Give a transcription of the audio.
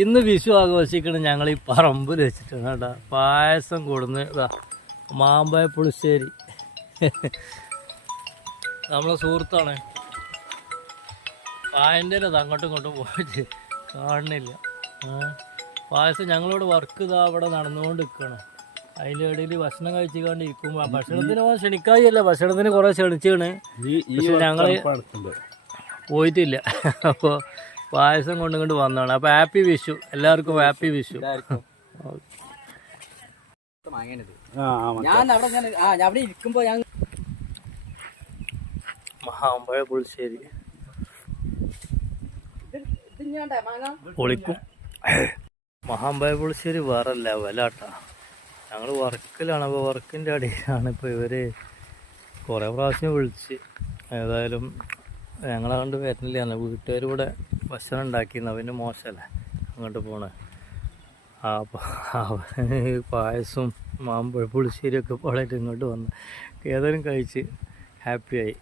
ഇന്ന് വിഷു ആഘോഷിക്കണം ഞങ്ങൾ ഈ പറമ്പിൽ വെച്ചിട്ടാണ് കേട്ടോ. പായസം കൊടുന്ന് മാമ്പഴ പുളിശ്ശേരി നമ്മളെ സുഹൃത്താണ്. പായൻ്റെ അത് അങ്ങോട്ടും ഇങ്ങോട്ടും പോയിട്ട് കാണുന്നില്ല. പായസം ഞങ്ങളോട് വർക്ക് ഇതാ അവിടെ നടന്നുകൊണ്ട് നിൽക്കണം. അതിൻ്റെ ഇടയിൽ ഭക്ഷണം കഴിച്ചുകൊണ്ട് ഇരിക്കുമ്പോൾ ഭക്ഷണത്തിന് ക്ഷണിക്കാതില്ല, ഭക്ഷണത്തിന് കുറേ ക്ഷണിച്ചാണ്. പക്ഷെ ഞങ്ങൾ പോയിട്ടില്ല. അപ്പോൾ പായസം കൊണ്ടുകൊണ്ട് വന്നതാണ്. അപ്പോൾ ഹാപ്പി വിഷു എല്ലാവർക്കും, ഹാപ്പി വിഷു. മാമ്പഴ പുളിശ്ശേരി പൊളിക്കും. മാമ്പഴ പുളിശ്ശേരി വേറെ ലെവലാട്ടാ. ഞങ്ങൾ വർക്കിലാണ്. അപ്പോൾ വർക്കിൻ്റെ അടിയിലാണ് ഇപ്പോൾ ഇവർ കുറേ പ്രാവശ്യം വിളിച്ച്. ഏതായാലും ഞങ്ങളെ കൊണ്ട് വരുന്നില്ല. വീട്ടുകാരിവിടെ ഭക്ഷണം ഉണ്ടാക്കിയിരുന്നു. അവന് മോശമല്ലേ അങ്ങോട്ട് പോണേ. അപ്പോൾ പായസവും മാമ്പഴ പുളിശ്ശേരിയൊക്കെ പാടായിട്ട് ഇങ്ങോട്ട് വന്ന് ഏതായാലും കഴിച്ച് ഹാപ്പിയായി.